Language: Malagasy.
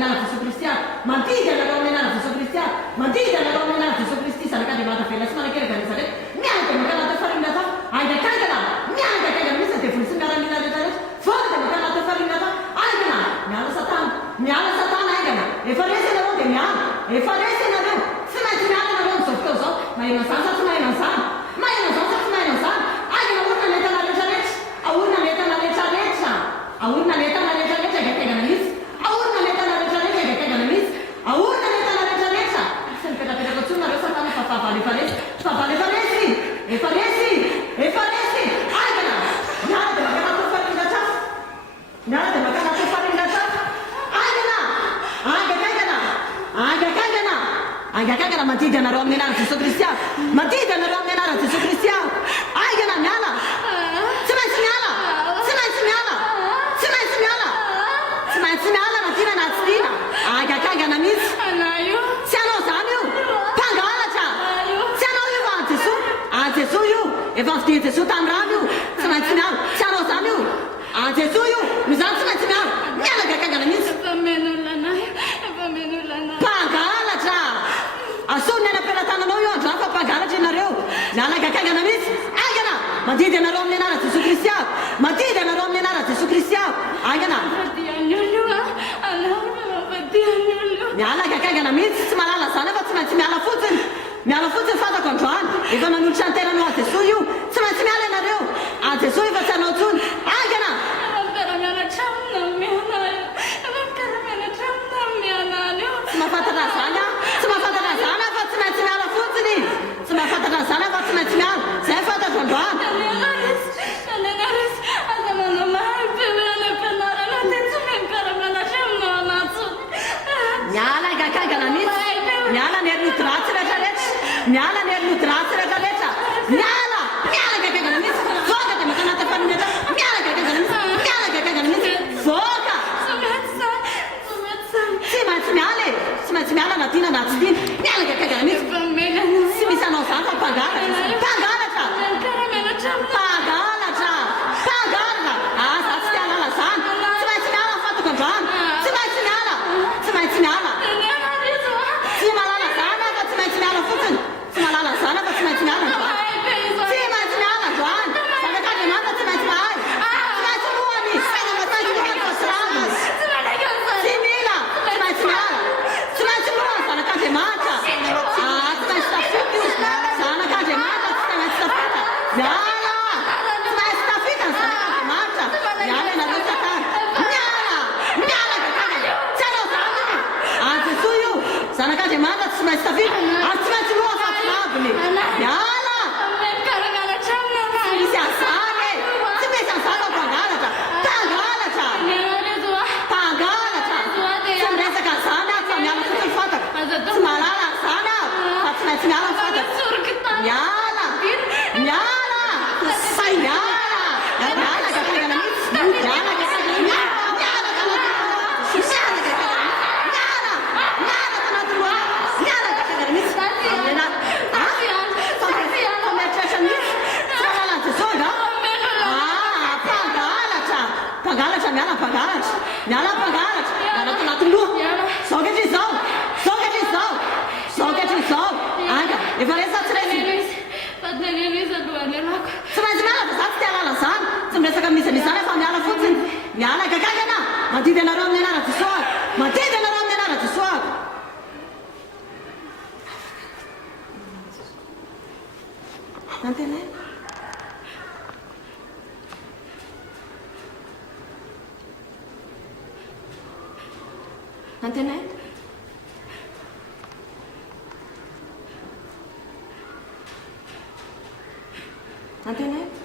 romenata su cristiano, ma dite la romenata su cristiano, ma dite la romenata su cristiano, che arrivata per la settimana che ne sapete, niente, ma che fare in data, hai da cagare, niente, che mi sente funzionare in data, forte, ma che fare in data, hai da mi ha la satana, e fareste la voce, e fareste la voce, se mai ti hanno non so cosa, ma io non so, ma io non so, ma io non so, ma io non so, hai una meta la legge, a una meta la legge, a una meta la legge, che pegano lì, a una meta la legge, che pegano lì, a una meta la legge, sempre la pedagogia, la satana fa le faresti, e faresti, hai da niente, ma che fatto fare in data, niente, ma che fatto fare in data, anche cagana, ma dite una romenata su cristiano, ma dite una romenata su cristiano, anche una miala, se mai segnala, ma tira una stina, anche cagana mis, siano samiu, pangala cha, siano io vanti su, anche su io, e vanti su tamramiu, se mai segnala, siano samiu, anche su io, mi sa se mai segnala, miala che cagana mis, pangala cha. Assunne na pelatana no yo jafa pagala jinareu jana ka kagana mis agana madide na romne na su cristiano madide na romne na su cristiano agana nyala ka kagana mis malala sana va tsma miala futzen fata control ivana non chantera no ate suyu tsma miala na reu ate suyu va tsano tun agana ma fata da sana ma fata da sana va tsma se fata control nyala ga kagana mis nyala ne nutrace da galech nyala ne nutrace da galech nyala ga kagana mis foga te makana ta panne da nyala ga kagana mis foga Simala natina natin nyala ga kagana mis si no santa pagala cha sa stiala la san simala fatto control simala simala la sana va simala futzen simala la sana va simala Juan sana ka de mata simala luani sana mata de mata sramas simila sana ka de mata sana ka de mata Nyala! Sta fita sana ka de mata nyala na ruta ka nyala ka kagana sana sana anche suyu sana ka de mata sta fita asma luwa fatnabli nyala sia sane si sana pagala cha sembresa ka sana nyala tu fata malala sana nyala fata nyala e farei essa três. Sembresa camisa di sana fammi alla fuzzin. Nyala ka kagana. Ma dite na romne na ti suag. Ma dite na romne na ti suag. Antene? Antene? Antene?